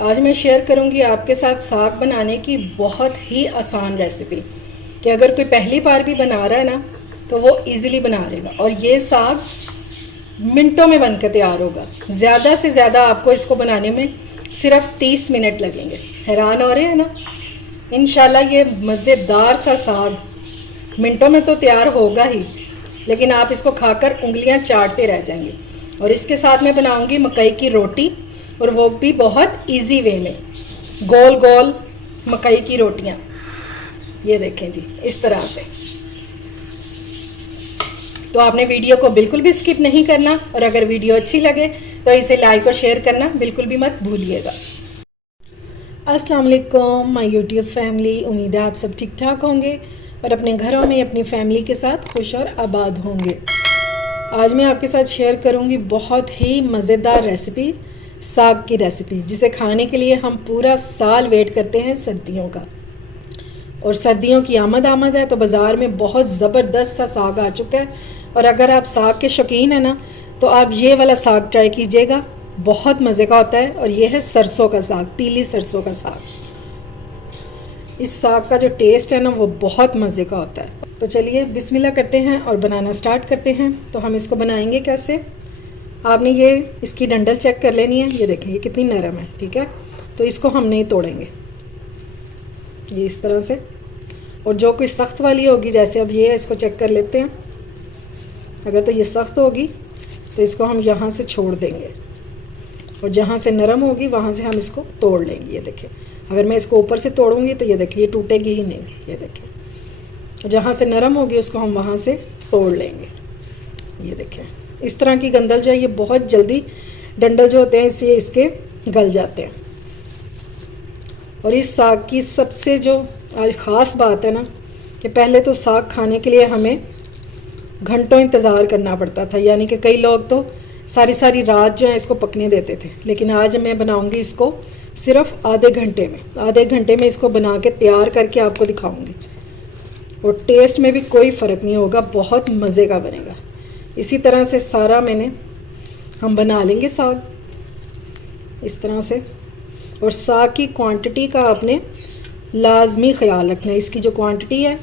आज मैं शेयर करूंगी आपके साथ साग बनाने की बहुत ही आसान रेसिपी कि अगर कोई पहली बार भी बना रहा है ना तो वो इजीली बना लेगा। और ये साग मिनटों में बनकर तैयार होगा। ज़्यादा से ज़्यादा आपको इसको बनाने में सिर्फ 30 मिनट लगेंगे। हैरान हो रहे हैं ना? इंशाल्लाह ये मज़ेदार सा साग मिनटों में तो तैयार होगा ही, लेकिन आप इसको खाकर उंगलियां चाटते रह जाएंगे। और इसके साथ मैं बनाऊंगी मकई की रोटी, और वो भी बहुत इजी वे में, गोल गोल मकई की रोटियां। ये देखें जी, इस तरह से। तो आपने वीडियो को बिल्कुल भी स्किप नहीं करना, और अगर वीडियो अच्छी लगे तो इसे लाइक और शेयर करना बिल्कुल भी मत भूलिएगा। अस्सलाम वालेकुम माय यूट्यूब फैमिली, उम्मीद है आप सब ठीक ठाक होंगे और अपने घरों में अपनी फैमिली के साथ खुश और आबाद होंगे। आज मैं आपके साथ शेयर करूंगी बहुत ही मज़ेदार रेसिपी, साग की रेसिपी, जिसे खाने के लिए हम पूरा साल वेट करते हैं सर्दियों का। और सर्दियों की आमद है तो बाज़ार में बहुत ज़बरदस्त सा साग आ चुका है। और अगर आप साग के शौकीन हैं ना तो आप ये वाला साग ट्राई कीजिएगा, बहुत मज़े का होता है। और ये है सरसों का साग, पीली सरसों का साग। इस साग का जो टेस्ट है ना वो बहुत मज़े का होता है। तो चलिए बिस्मिल्लाह करते हैं और बनाना स्टार्ट करते हैं। तो हम इसको बनाएंगे कैसे, आपने ये इसकी डंडल चेक कर लेनी है। ये देखें ये कितनी नरम है, ठीक है। तो इसको हम नहीं तोड़ेंगे, ये इस तरह से। और जो कोई सख्त वाली होगी, जैसे अब ये है, इसको चेक कर लेते हैं। अगर तो ये सख्त होगी तो इसको हम यहाँ से छोड़ देंगे, और जहाँ से नरम होगी वहाँ से हम इसको तोड़ लेंगे। ये देखें, अगर मैं इसको ऊपर से तोड़ूंगी तो ये देखिए ये टूटेगी ही नहीं। ये देखें, जहाँ से नरम होगी उसको हम वहाँ से तोड़ लेंगे। ये देखें, इस तरह की गंदल जो है ये बहुत जल्दी डंडल जो होते हैं इससे इसके गल जाते हैं। और इस साग की सबसे जो आज ख़ास बात है ना कि पहले तो साग खाने के लिए हमें घंटों इंतज़ार करना पड़ता था, यानी कि कई लोग तो सारी सारी रात जो है इसको पकने देते थे। लेकिन आज मैं बनाऊंगी इसको सिर्फ आधे घंटे में। आधे घंटे में इसको बना के तैयार करके आपको दिखाऊंगी, और टेस्ट में भी कोई फ़र्क नहीं होगा, बहुत मज़े का बनेगा। इसी तरह से सारा हम बना लेंगे साग इस तरह से। और साग की क्वांटिटी का आपने लाजमी ख्याल रखना है। इसकी जो क्वांटिटी है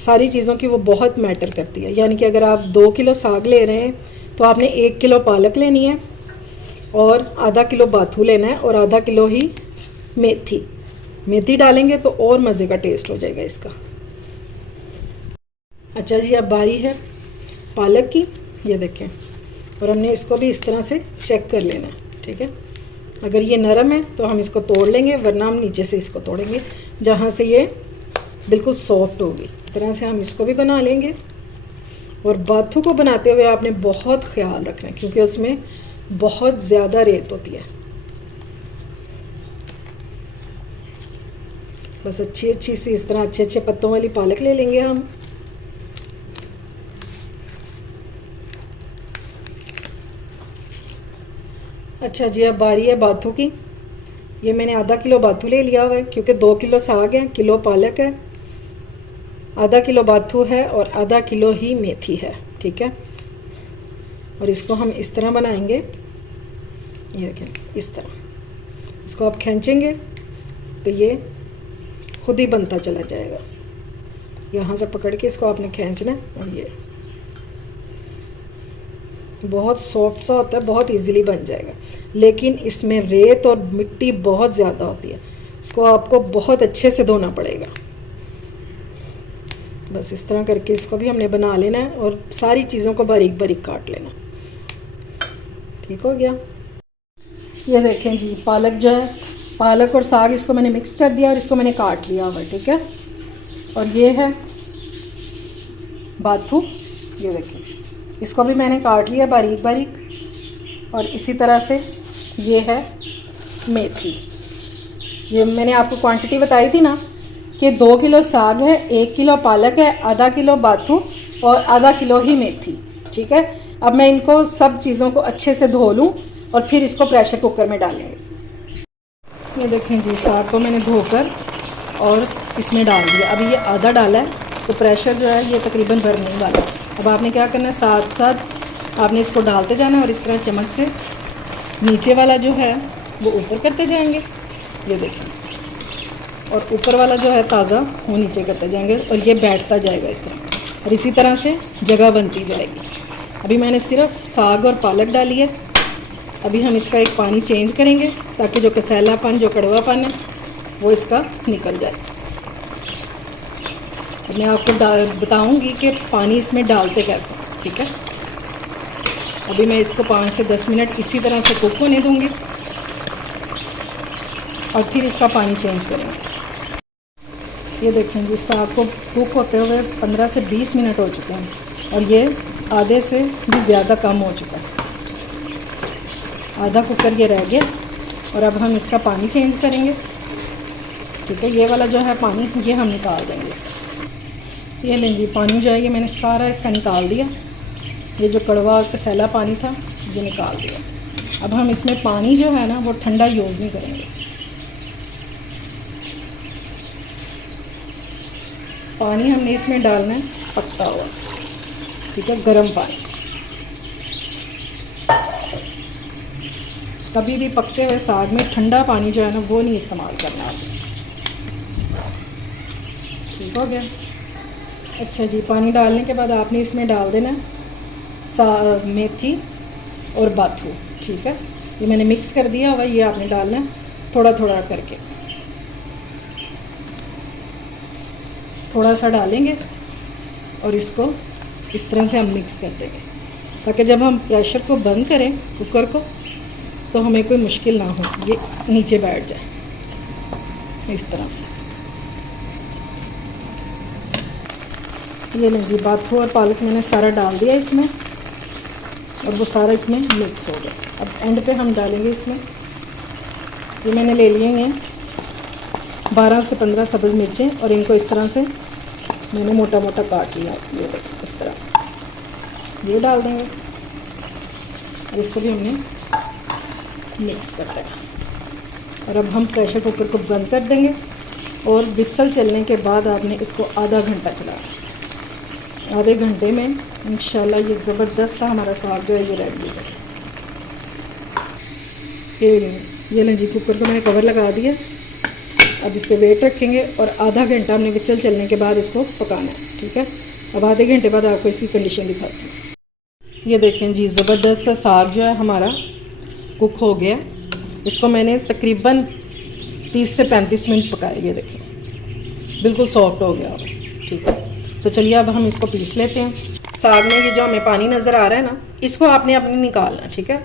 सारी चीज़ों की वो बहुत मैटर करती है। यानी कि अगर आप 2 किलो साग ले रहे हैं तो आपने 1 किलो पालक लेनी है, और आधा किलो बाथू लेना है, और आधा किलो ही मेथी डालेंगे तो और मज़े का टेस्ट हो जाएगा इसका। अच्छा जी, अब बारी है पालक की। ये देखें, और हमने इसको भी इस तरह से चेक कर लेना है, ठीक है। अगर ये नरम है तो हम इसको तोड़ लेंगे, वरना हम नीचे से इसको तोड़ेंगे जहाँ से ये बिल्कुल सॉफ्ट होगी। इस तरह से हम इसको भी बना लेंगे। और बाथू को बनाते हुए आपने बहुत ख्याल रखना है, क्योंकि उसमें बहुत ज़्यादा रेत होती है। बस अच्छी अच्छी सी इस तरह अच्छे अच्छे पत्तों वाली पालक ले लेंगे हम। अच्छा जी, अब बारी है बाथू की। ये मैंने आधा किलो बाथू ले लिया हुआ है, क्योंकि 2 किलो साग है, किलो पालक है, आधा किलो बाथू है, और आधा किलो ही मेथी है, ठीक है। और इसको हम इस तरह बनाएंगे। ये देखें, इस तरह इसको आप खींचेंगे तो ये खुद ही बनता चला जाएगा। यहाँ से पकड़ के इसको आपने खींचना है, और ये बहुत सॉफ्ट सा होता है, बहुत इजीली बन जाएगा। लेकिन इसमें रेत और मिट्टी बहुत ज़्यादा होती है, इसको आपको बहुत अच्छे से धोना पड़ेगा। बस इस तरह करके इसको भी हमने बना लेना है, और सारी चीज़ों को बारीक बारीक काट लेना। ठीक हो गया। ये देखें जी, पालक जो है, पालक और साग इसको मैंने मिक्स कर दिया और इसको मैंने काट लिया हुआ, ठीक है। और ये है बाथू। ये देखें, इसको भी मैंने काट लिया बारीक बारीक। और इसी तरह से ये है मेथी। ये मैंने आपको क्वांटिटी बताई थी ना कि 2 किलो साग है, 1 किलो पालक है, आधा किलो बाथू और आधा किलो ही मेथी, ठीक है। अब मैं इनको सब चीज़ों को अच्छे से धो लूँ और फिर इसको प्रेशर कुकर में डालेंगे। ये देखें जी, साग को मैंने धोकर और इसमें डाल दिया। अभी ये आधा डाला है तो प्रेशर जो है ये तकरीबन भरने वाला है। अब आपने क्या करना है, साथ साथ आपने इसको डालते जाना, और इस तरह चम्मच से नीचे वाला जो है वो ऊपर करते जाएंगे, ये देखिए, और ऊपर वाला जो है ताज़ा वो नीचे करते जाएंगे और ये बैठता जाएगा इस तरह, और इसी तरह से जगह बनती जाएगी। अभी मैंने सिर्फ साग और पालक डाली है। अभी हम इसका एक पानी चेंज करेंगे ताकि जो कसैलापन, जो कड़वापन है वो इसका निकल जाए। मैं आपको बताऊंगी कि पानी इसमें डालते कैसे, ठीक है। अभी मैं इसको 5 से 10 मिनट इसी तरह से कुक होने दूंगी और फिर इसका पानी चेंज करेंगे। ये देखें जी, साग को कुक होते हुए 15 से 20 मिनट हो चुके हैं और ये आधे से भी ज़्यादा कम हो चुका है। आधा कुकर ये रह गया और अब हम इसका पानी चेंज करेंगे, ठीक है। ये वाला जो है पानी ये हम निकाल देंगे इसका। ये लें जी, पानी जो है ये मैंने सारा इसका निकाल दिया। ये जो कड़वा कसैला पानी था ये निकाल दिया। अब हम इसमें पानी जो है ना वो ठंडा यूज़ नहीं करेंगे। पानी हमने इसमें डालना है पकता हुआ, ठीक है, गर्म पानी। कभी भी पकते हुए साग में ठंडा पानी जो है ना वो नहीं इस्तेमाल करना आपने। ठीक हो गया। अच्छा जी, पानी डालने के बाद आपने इसमें डाल देना मेथी और बाथू, ठीक है। ये मैंने मिक्स कर दिया हुआ, ये आपने डालना है थोड़ा थोड़ा करके। थोड़ा सा डालेंगे और इसको इस तरह से हम मिक्स कर देंगे ताकि जब हम प्रेशर को बंद करें कुकर को तो हमें कोई मुश्किल ना हो, ये नीचे बैठ जाए इस तरह से। ये लें जी, बाथू और पालक मैंने सारा डाल दिया इसमें और वो सारा इसमें मिक्स हो गया। अब एंड पे हम डालेंगे इसमें, ये मैंने ले लिए हैं 12 से 15 सब्ज़ मिर्चें और इनको इस तरह से मैंने मोटा मोटा काट लिया। ये देखिए इस तरह से ये डाल देंगे और इसको भी हमने मिक्स कर देना। और अब हम प्रेशर कुकर को बंद कर देंगे और विसल चलने के बाद आपने इसको आधा घंटा चलाना। आधे घंटे में इंशाल्लाह ये ज़बरदस्त सा हमारा साग जो है ये रेडी हो जाए। ये लें जी, कुकर को मैंने कवर लगा दिया। अब इस पर वेट रखेंगे और आधा घंटा हमने विसल चलने के बाद इसको पकाना है, ठीक है। अब आधे घंटे बाद आपको इसकी कंडीशन दिखाती हूँ। ये देखें जी, ज़बरदस्त सा साग जो है हमारा कुक हो गया। इसको मैंने तकरीबन 30 से 35 मिनट पकाया। ये देखें बिल्कुल सॉफ्ट हो गया, ठीक है। तो चलिए अब हम इसको पीस लेते हैं। साग में ये जो हमें पानी नज़र आ रहा है ना, इसको आपने अपने निकालना, ठीक है,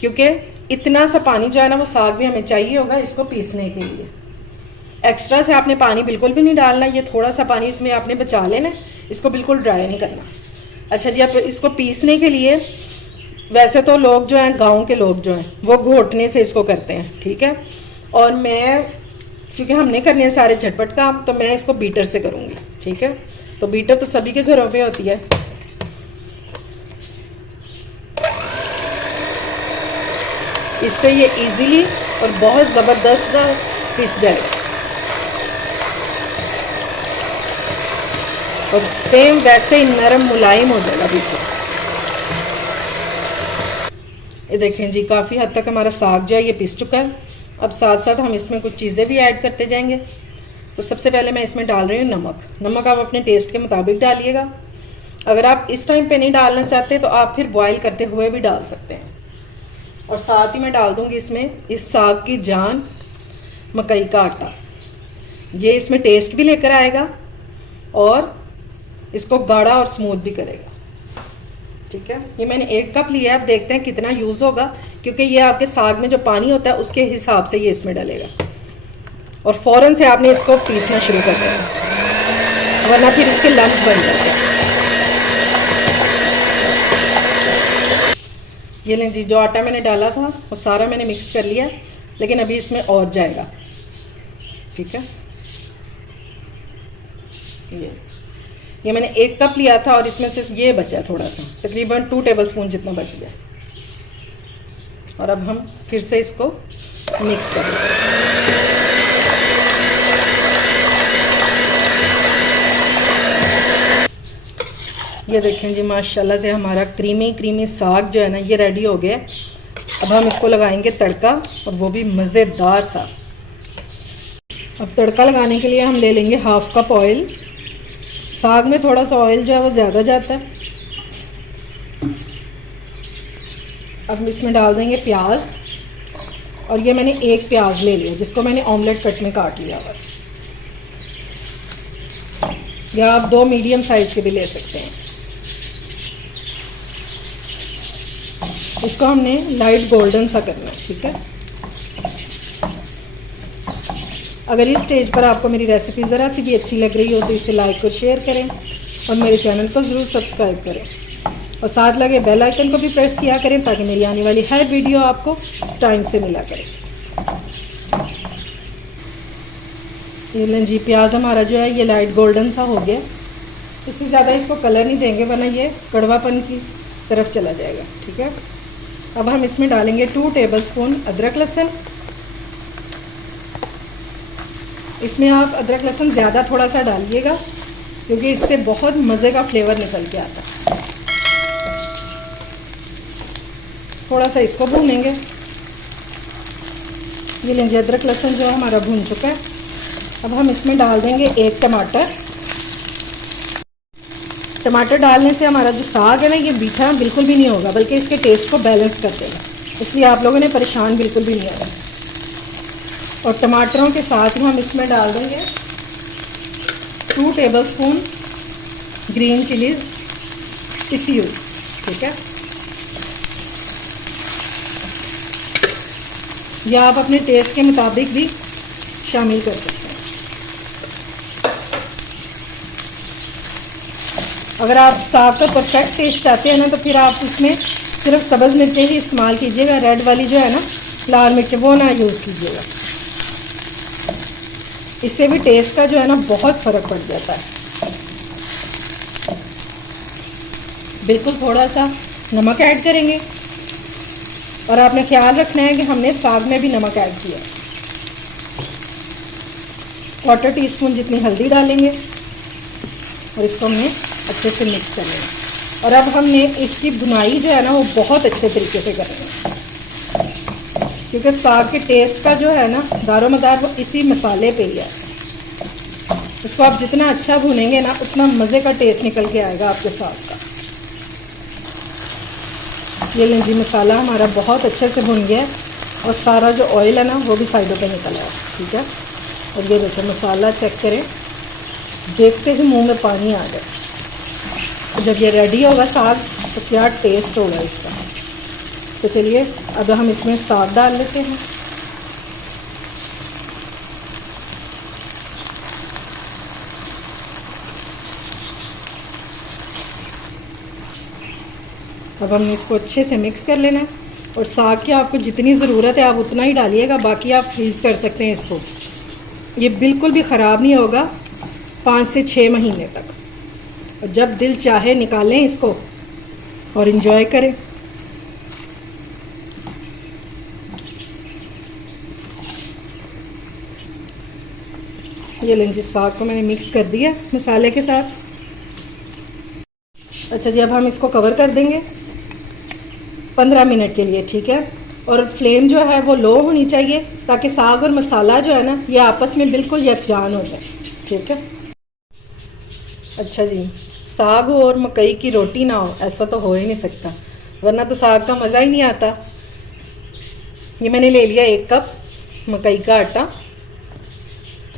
क्योंकि इतना सा पानी जो है ना वो साग भी हमें चाहिए होगा इसको पीसने के लिए। एक्स्ट्रा से आपने पानी बिल्कुल भी नहीं डालना, ये थोड़ा सा पानी इसमें आपने बचा लेना, इसको बिल्कुल ड्राई नहीं करना। अच्छा जी, अब इसको पीसने के लिए वैसे तो लोग जो हैं, गांव के लोग जो हैं वो घोटने से इसको करते हैं, ठीक है। और मैं, क्योंकि हमने करने हैं सारे झटपट काम, तो मैं इसको बीटर से करूँगी, ठीक है। तो बीटर तो सभी के घरों पे होती है। इससे ये इजीली और बहुत ज़बरदस्त पिस जाएगा और सेम वैसे ही नरम मुलायम हो जाएगा बिल्कुल। ये देखें जी, काफ़ी हद तक हमारा साग जो है ये पिस चुका है। अब साथ साथ हम इसमें कुछ चीज़ें भी ऐड करते जाएंगे। तो सबसे पहले मैं इसमें डाल रही हूँ नमक। नमक आप अपने टेस्ट के मुताबिक डालिएगा। अगर आप इस टाइम पे नहीं डालना चाहते तो आप फिर बॉईल करते हुए भी डाल सकते हैं। और साथ ही मैं डाल दूँगी इसमें इस साग की जान, मकई का आटा। ये इसमें टेस्ट भी लेकर आएगा और इसको गाढ़ा और स्मूथ भी करेगा, ठीक है। ये मैंने 1 कप लिया है। अब देखते हैं कितना यूज़ होगा, क्योंकि ये आपके साग में जो पानी होता है उसके हिसाब से ये इसमें डलेगा। और फ़ौरन से आपने इसको पीसना शुरू कर देना, वरना फिर इसके लम्स बन जाते हैं। ये लें जी, जो आटा मैंने डाला था वो सारा मैंने मिक्स कर लिया, लेकिन अभी इसमें और जाएगा, ठीक है। ये मैंने 1 कप लिया था और इसमें से ये बचा थोड़ा सा, तकरीबन 2 टेबलस्पून जितना बच गया। और अब हम फिर से इसको मिक्स कर देंगे। ये देखें जी, माशाल्लाह से हमारा क्रीमी क्रीमी साग जो है ना ये रेडी हो गया। अब हम इसको लगाएंगे तड़का, और वो भी मज़ेदार सा। अब तड़का लगाने के लिए हम ले लेंगे 1/2 कप ऑयल। साग में थोड़ा सा ऑयल जो है वो ज़्यादा जाता है। अब इसमें डाल देंगे प्याज, और ये मैंने 1 प्याज ले लिया जिसको मैंने ऑमलेट कट में काट लिया हुआ, या आप 2 मीडियम साइज़ के भी ले सकते हैं। इसको हमने लाइट गोल्डन सा करना है, ठीक है। अगर इस स्टेज पर आपको मेरी रेसिपी ज़रा सी भी अच्छी लग रही हो तो इसे लाइक और शेयर करें, और मेरे चैनल को ज़रूर सब्सक्राइब करें, और साथ लगे बेल आइकन को भी प्रेस किया करें ताकि मेरी आने वाली हर वीडियो आपको टाइम से मिला करे। ये लें जी, प्याज हमारा जो है ये लाइट गोल्डन सा हो गया। इससे ज़्यादा इसको कलर नहीं देंगे वरना ये कड़वापन की तरफ चला जाएगा, ठीक है। अब हम इसमें डालेंगे 2 टेबलस्पून अदरक लहसुन। इसमें आप अदरक लहसुन ज़्यादा थोड़ा सा डालिएगा क्योंकि इससे बहुत मज़े का फ्लेवर निकल के आता है। थोड़ा सा इसको भूनेंगे। ये लीजिए, अदरक लहसुन जो है हमारा भून चुका है। अब हम इसमें डाल देंगे 1 टमाटर। टमाटर डालने से हमारा जो साग है ना ये मीठा बिल्कुल भी नहीं होगा, बल्कि इसके टेस्ट को बैलेंस कर देगा, इसलिए आप लोगों ने परेशान बिल्कुल भी नहीं होना। और टमाटरों के साथ ही हम इसमें डाल देंगे 2 टेबलस्पून ग्रीन चिलीज़ पिसी हुई, ठीक है। या आप अपने टेस्ट के मुताबिक भी शामिल कर सकते हैं। अगर आप साग का परफेक्ट टेस्ट चाहते हैं ना तो फिर आप इसमें सिर्फ सब्ज़ मिर्चें ही इस्तेमाल कीजिएगा, रेड वाली जो है ना लाल मिर्च वो ना यूज़ कीजिएगा। इससे भी टेस्ट का जो है ना बहुत फ़र्क पड़ जाता है। बिल्कुल थोड़ा सा नमक ऐड करेंगे, और आपने ख्याल रखना है कि हमने साग में भी नमक ऐड किया। 1/4 टीस्पून जितनी हल्दी डालेंगे, और इसको हमने अच्छे से मिक्स कर लेना। और अब हमने इसकी भुनाई जो है ना वो बहुत अच्छे तरीके से करनी है, क्योंकि साग के टेस्ट का जो है ना दारोमदार वो इसी मसाले पे ही है। इसको आप जितना अच्छा भुनेंगे ना उतना मज़े का टेस्ट निकल के आएगा आपके साग का। ये लें जी, मसाला हमारा बहुत अच्छे से भुन गया है, और सारा जो ऑयल है ना वो भी साइडों पे निकल आया, ठीक है। और ये देखो मसाला चेक करें, देखते ही मुंह में पानी आ जाए। तो जब ये रेडी होगा साग तो क्या टेस्ट होगा इसका। तो चलिए अब हम इसमें साग डाल लेते हैं। अब हमने इसको अच्छे से मिक्स कर लेना है, और साग की आपको जितनी ज़रूरत है आप उतना ही डालिएगा, बाकी आप फ्रीज़ कर सकते हैं इसको। ये बिल्कुल भी ख़राब नहीं होगा 5 से 6 महीने तक, और जब दिल चाहे निकालें इसको और इन्जॉय करें। ये लें जी, साग को मैंने मिक्स कर दिया मसाले के साथ। अच्छा जी, अब हम इसको कवर कर देंगे 15 मिनट के लिए, ठीक है। और फ्लेम जो है वो लो होनी चाहिए ताकि साग और मसाला जो है ना ये आपस में बिल्कुल यकजान हो जाए, ठीक है। अच्छा जी, साग हो और मकई की रोटी ना हो ऐसा तो हो ही नहीं सकता, वरना तो साग का मज़ा ही नहीं आता। ये मैंने ले लिया 1 कप मकई का आटा,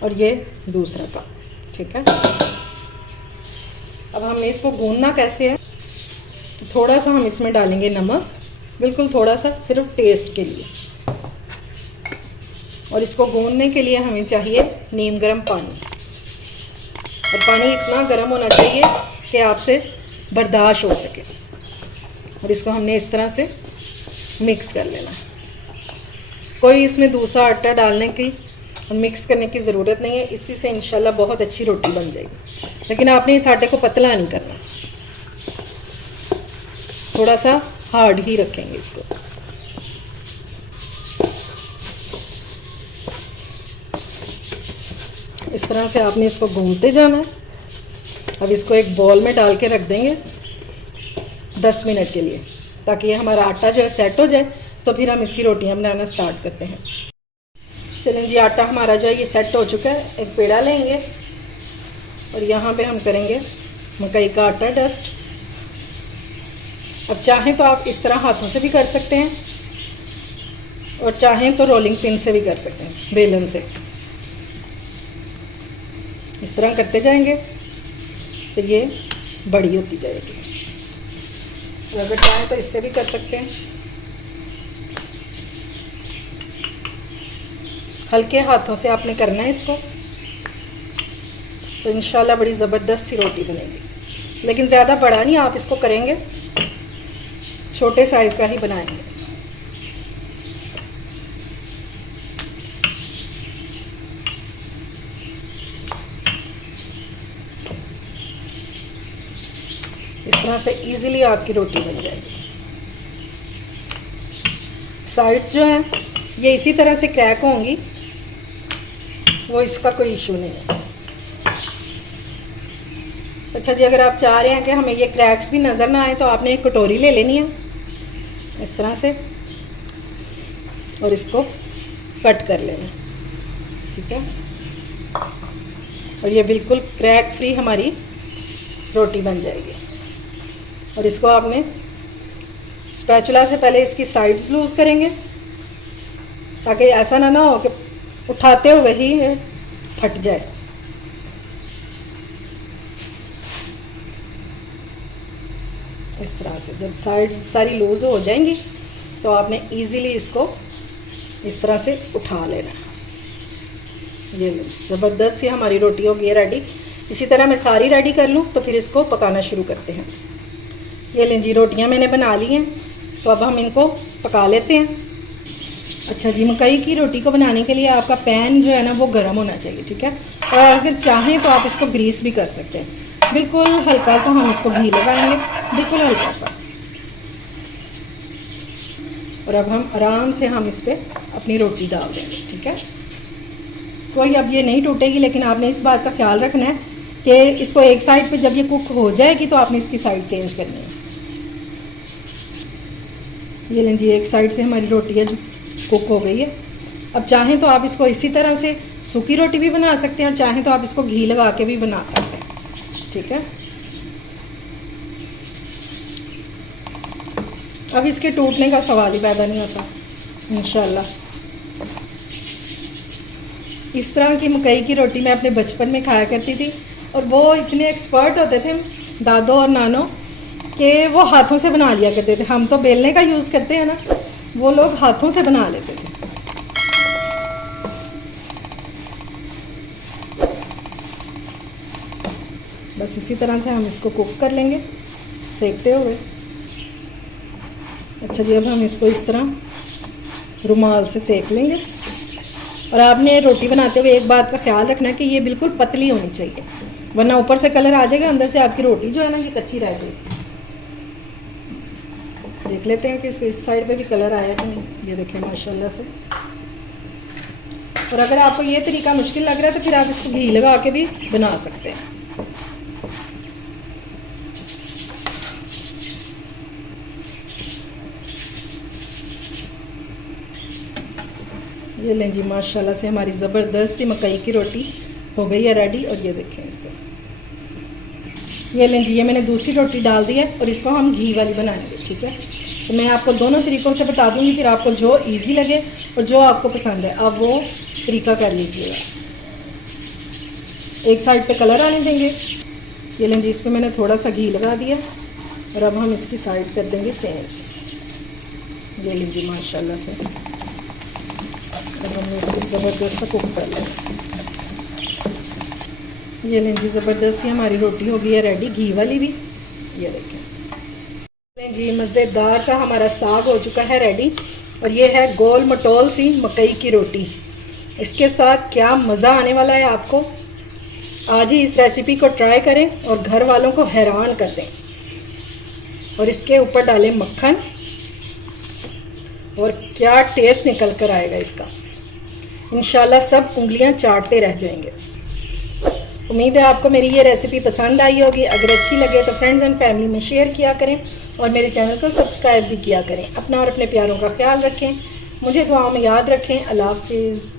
और ये दूसरा कप, ठीक है। अब हमने इसको गूंदना कैसे है, तो थोड़ा सा हम इसमें डालेंगे नमक, बिल्कुल थोड़ा सा, सिर्फ टेस्ट के लिए। और इसको गूंदने के लिए हमें चाहिए नीम गर्म पानी, और पानी इतना गर्म होना चाहिए कि आपसे बर्दाश्त हो सके। और इसको हमने इस तरह से मिक्स कर लेना। कोई इसमें दूसरा आटा डालने की और मिक्स करने की ज़रूरत नहीं है, इसी से इंशाल्लाह बहुत अच्छी रोटी बन जाएगी। लेकिन आपने इस आटे को पतला नहीं करना, थोड़ा सा हार्ड ही रखेंगे इसको। इस तरह से आपने इसको गूंथते जाना है। अब इसको एक बॉल में डाल के रख देंगे 10 मिनट के लिए, ताकि ये हमारा आटा जो है सेट हो जाए, तो फिर हम इसकी रोटियां बनाना स्टार्ट करते हैं। चलें जी, आटा हमारा जो है ये सेट हो चुका है। एक पेड़ा लेंगे और यहाँ पे हम करेंगे मकई का आटा डस्ट। अब चाहें तो आप इस तरह हाथों से भी कर सकते हैं और चाहें तो रोलिंग पिन से भी कर सकते हैं, बेलन से। इस तरह करते जाएंगे तो ये बड़ी होती जाएगी। और अगर चाहें तो इससे भी कर सकते हैं। हल्के हाथों से आपने करना है इसको, तो इंशाल्लाह बड़ी ज़बरदस्त सी रोटी बनेगी। लेकिन ज़्यादा बड़ा नहीं आप इसको करेंगे, छोटे साइज़ का ही बनाएंगे। इस तरह से इजीली आपकी रोटी बन जाएगी। साइड्स जो हैं ये इसी तरह से क्रैक होंगी, वो इसका कोई इशू नहीं है। अच्छा जी, अगर आप चाह रहे हैं कि हमें ये क्रैक्स भी नज़र ना आए तो आपने एक कटोरी ले लेनी है इस तरह से और इसको कट कर लेना, ठीक है। और ये बिल्कुल क्रैक फ्री हमारी रोटी बन जाएगी। और इसको आपने स्पैचुला से पहले इसकी साइड्स लूज़ करेंगे ताकि ऐसा ना हो कि उठाते हुए ही फट जाए। इस तरह से जब साइड्स सारी लूज़ हो जाएंगी तो आपने इजीली इसको इस तरह से उठा लेना। ये लो, ज़बरदस्त सी हमारी रोटी हो गई है रेडी। इसी तरह मैं सारी रेडी कर लूँ तो फिर इसको पकाना शुरू करते हैं। ये लें जी, रोटियां मैंने बना ली हैं, तो अब हम इनको पका लेते हैं। अच्छा जी, मकई की रोटी को बनाने के लिए आपका पैन जो है ना वो गर्म होना चाहिए, ठीक है। और अगर चाहें तो आप इसको ग्रीस भी कर सकते हैं। बिल्कुल हल्का सा हम इसको घी लगाएंगे, बिल्कुल हल्का सा। और अब हम आराम से हम इस पर अपनी रोटी डाल देंगे, ठीक है। कोई अब ये नहीं टूटेगी, लेकिन आपने इस बात का ख्याल रखना है कि इसको एक साइड पे जब ये कुक हो जाएगी तो आपने इसकी साइड चेंज करनी है। ये लें जी, एक साइड से हमारी रोटी है जो कुक हो गई है। अब चाहें तो आप इसको इसी तरह से सूखी रोटी भी बना सकते हैं और चाहें तो आप इसको घी लगा के भी बना सकते हैं, ठीक है। अब इसके टूटने का सवाल ही पैदा नहीं होता इंशाल्लाह। इस तरह की मकई की रोटी मैं अपने बचपन में खाया करती थी और वो इतने एक्सपर्ट होते थे दादो और नानो कि वो हाथों से बना लिया करते थे। हम तो बेलने का यूज़ करते हैं ना, वो लोग हाथों से बना लेते थे। बस इसी तरह से हम इसको कुक कर लेंगे सेकते हुए। अच्छा जी, अब हम इसको इस तरह रुमाल से सेक लेंगे। और आपने रोटी बनाते हुए एक बात का ख्याल रखना है कि ये बिल्कुल पतली होनी चाहिए, वरना ऊपर से कलर आ जाएगा, अंदर से आपकी रोटी जो है ना ये कच्ची रह जाएगी। देख लेते हैं कि इसको इस साइड पे भी कलर आया कि नहीं। ये देखें माशाल्लाह से। और अगर आपको ये तरीका मुश्किल लग रहा है तो फिर आप इसको घी लगा के भी बना सकते हैं। ये लें जी, माशाल्लाह से हमारी ज़बरदस्त सी मकई की रोटी हो गई है रेडी। और ये देखें इसको, ये लें जी, ये मैंने दूसरी रोटी डाल दी है और इसको हम घी वाली बनाएंगे, ठीक है। तो मैं आपको दोनों तरीक़ों से बता दूंगी, फिर आपको जो इजी लगे और जो आपको पसंद है आप वो तरीका कर लीजिएगा। एक साइड पे कलर आने देंगे। ये लें जी, इस पर मैंने थोड़ा सा घी लगा दिया और अब हम इसकी साइड कर देंगे चेंज। ये लें जी, माशाल्लाह से अब हमने इसको ज़बरदस्त सा कुक कर लिया। ये लें जी, ज़बरदस्त सी हमारी रोटी हो गई है रेडी, घी वाली भी। ये देखें जी, मज़ेदार सा हमारा साग हो चुका है रेडी। और ये है गोल मटोल सी मकई की रोटी। इसके साथ क्या मज़ा आने वाला है आपको। आज ही इस रेसिपी को ट्राई करें और घर वालों को हैरान कर दें। और इसके ऊपर डालें मक्खन और क्या टेस्ट निकल कर आएगा इसका। इंशाल्लाह सब उंगलियां चाटते रह जाएंगे। उम्मीद है आपको मेरी ये रेसिपी पसंद आई होगी। अगर अच्छी लगे तो फ्रेंड्स एंड फैमिली में शेयर किया करें और मेरे चैनल को सब्सक्राइब भी किया करें। अपना और अपने प्यारों का ख्याल रखें, मुझे दुआओं में याद रखें। अल्लाह हाफिज़।